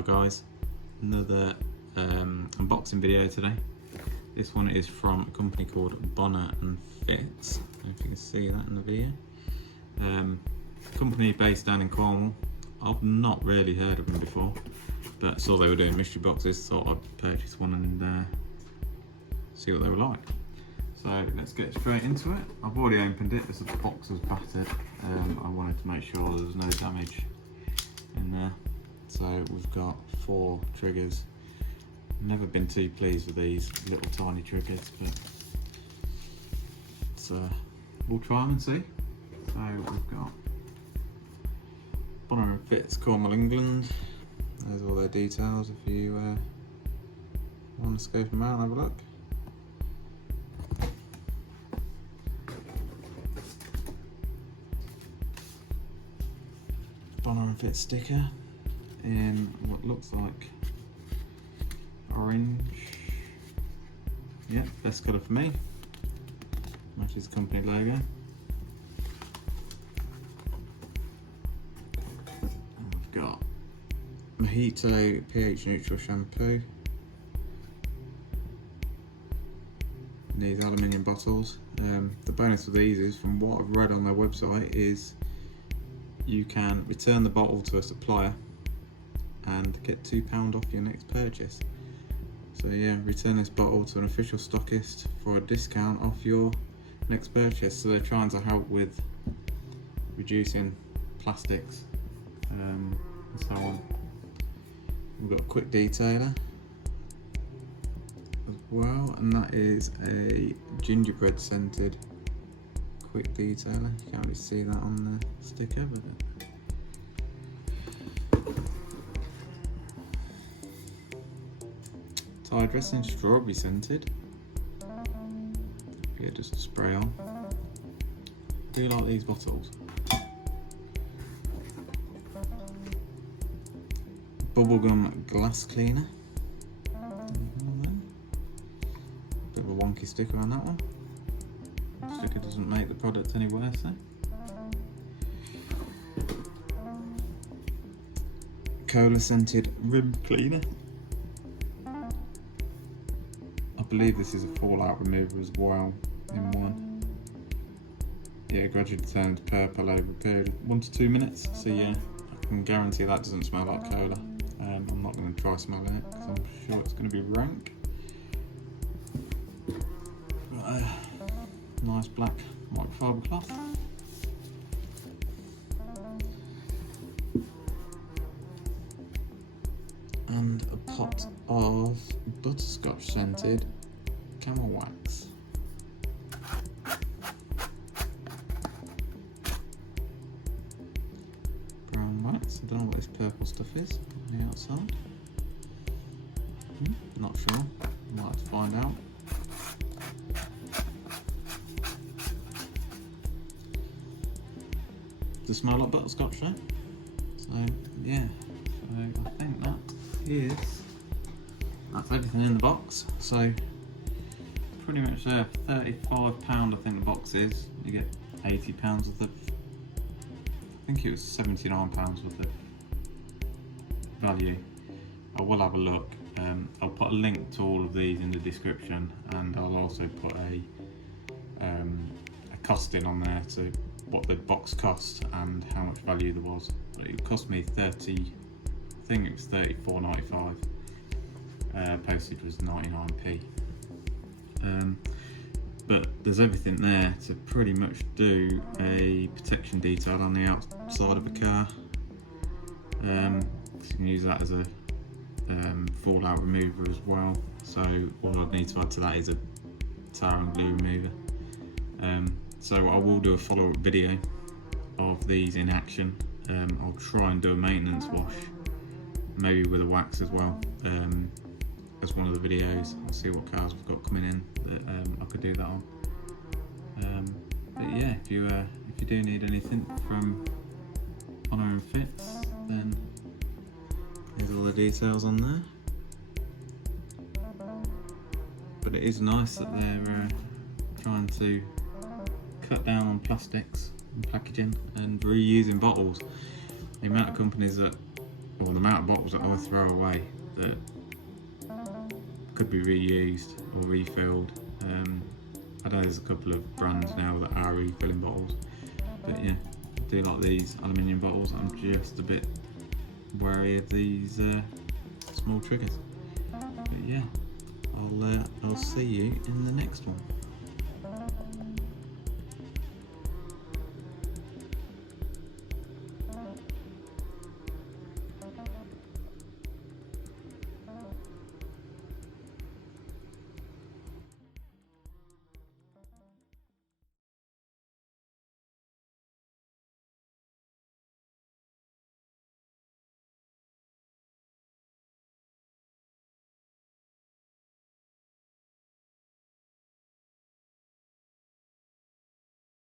Hello guys, another unboxing video today. This one is from a company called Bonner Fitz. I don't know if you can see that in the video. Company based down in Cornwall. I've not really heard of them before, but saw they were doing mystery boxes, thought I'd purchase one and see what they were like. So let's get straight into it. I've already opened it, the box was battered. I wanted to make sure there was no damage in there. So we've got 4 triggers. Never been too pleased with these little tiny triggers, but we'll try them and see. So we've got Bonner Fitz, Cornwall, England. There's all their details if you want to scope them out and have a look. Bonner Fitz sticker in what looks like orange. Yep, best colour for me. Matches the company logo. And we've got Mojito pH neutral shampoo. These aluminium bottles. The bonus of these is, from what I've read on their website, is you can return the bottle to a supplier and get £2 off your next purchase. So yeah, return this bottle to an official stockist for a discount off your next purchase. So they're trying to help with reducing plastics and so on. We've got a quick detailer as well, and that is a gingerbread scented quick detailer. You can't really see that on the sticker, but Tyre Dressing strawberry scented. Yeah, just spray on. I do like these bottles. Bubblegum glass cleaner. Bit of a wonky sticker on that one. The sticker doesn't make the product any worse, eh? Cola scented rim cleaner. I believe this is a fallout remover as well in one. Yeah, gradually turns purple over a period of 1 to 2 minutes. So yeah, I can guarantee that doesn't smell like cola. I'm not going to try smelling it because I'm sure it's going to be rank. Got a nice black microfibre cloth. And a pot of butterscotch scented Camel Wax. Brown wax, I don't know what this purple stuff is on the outside. Not sure, might have to find out. Does smell like butterscotch though. So yeah, so I think that's everything in the box. So pretty much there, £35 I think the box is. You get £80 worth of, I think it was £79 worth of value. I will have a look. I'll put a link to all of these in the description, and I'll also put a costing on there to what the box cost and how much value there was. It cost me I think it was £34.95. Postage was 99p. But there's everything there to pretty much do a protection detail on the outside of a car. You can use that as a fallout remover as well. So all I need to add to that is a tar and glue remover. So I will do a follow-up video of these in action. I'll try and do a maintenance wash, maybe with a wax as well, as one of the videos. I'll see what cars we've got coming in that I could do that on. But yeah, if you do need anything from Bonner Fitz, then there's all the details on there. But it is nice that they're trying to cut down on plastics and packaging and reusing bottles. The amount of companies that or the amount of bottles that I throw away that could be reused or refilled. I know there's a couple of brands now that are refilling bottles, but yeah, I do like these aluminium bottles. I'm just a bit wary of these small triggers. But yeah, I'll see you in the next one.